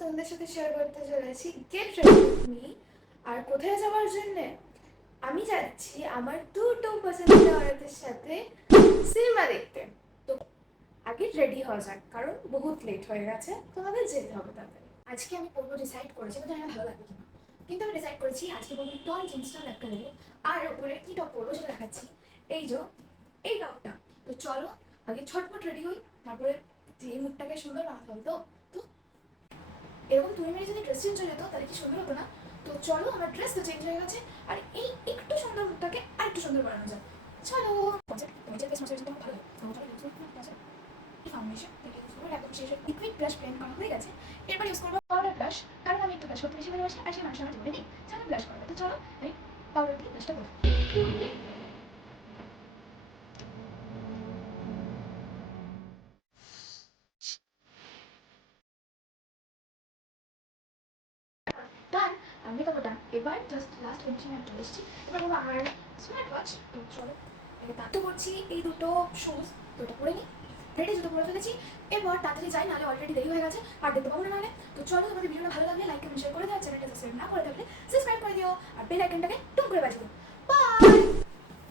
তোমাদের সাথে শেয়ার করতে চলেছি গেট রেডি উইথ মি। আর কোথায় যাওয়ার জন্য আমি যাচ্ছি আমার দুটো পছন্দের অর্থের সাথে সিনেমা দেখতে। তো আগে রেডি হওয়া যাক, কারণ বহুত লেট হয়ে গেছে, তোমাদের যেতে হবে তাড়াতাড়ি। আজকে আমি পরবো ডিসাইড করেছি, কিন্তু জানি না ভালো লাগবে কিনা, কিন্তু আমি ডিসাইড করেছি আজকে পরবো টল জিন্সটা একটা নেবো, আর ওপরে কি টপ পরবো সেটা দেখাচ্ছি। এই যে এই টপটা। তো চলো আগে ছটপট রেডি হই, তারপরে যে মুখটাকে সুন্দর বানাতে হবে। তো তো এরকম তুমি মেরে যদি ড্রেস চেঞ্জ হয়ে যেত তাহলে কি সুন্দর হতো না? তো চলো, আমার ড্রেস তো চেঞ্জ হয়ে গেছে, আর এই একটু সুন্দর মুখটাকে আর একটু সুন্দর বানানো যায়। চলো নিজের ফেস মশাইজ তোমার ভালো লাগে এই ফাউন্ডেশন থেকে ইউজ করবো, একদম শেষে লিকুইড ব্রাশ ব্লেন্ড করা হয়ে গেছে। এরপর ইউজ করবো পাউডার ব্রাশ, কারণ আমি একটু ব্রাশ করতে বেশি ভালোবাসি, আর সেই মানুষ আমার জীবনে নেই যারা ব্রাশ করবে। তো চলো আমি পাউডার দিয়ে ব্রাশটা করবো। ডান, আমি তো ডান। এবার জাস্ট লাস্ট ফিনিশিং আমি চলে এসেছি। এবার বলবো আমার স্মার্ট ওয়াচ। তো চলো তাতে করছি এই দুটো শুজ, দুটো পরে নিই। রেডি, জুতো পরে ফেলেছি। এবার তাড়াতাড়ি যাই, নাহলে অলরেডি দেরি হয়ে গেছে আর দেখতে পাবো না নাহলে। তো চলো, তোমাদের ভিডিওটা ভালো লাগলে লাইক কমেন্ট শেয়ার করে দাও, চ্যানেলটা সাবস্ক্রাইব না করে থাকলে সাবস্ক্রাইব করে দিও, আর বেল আইকনটাকে টুক করে বাজিয়ে দিও।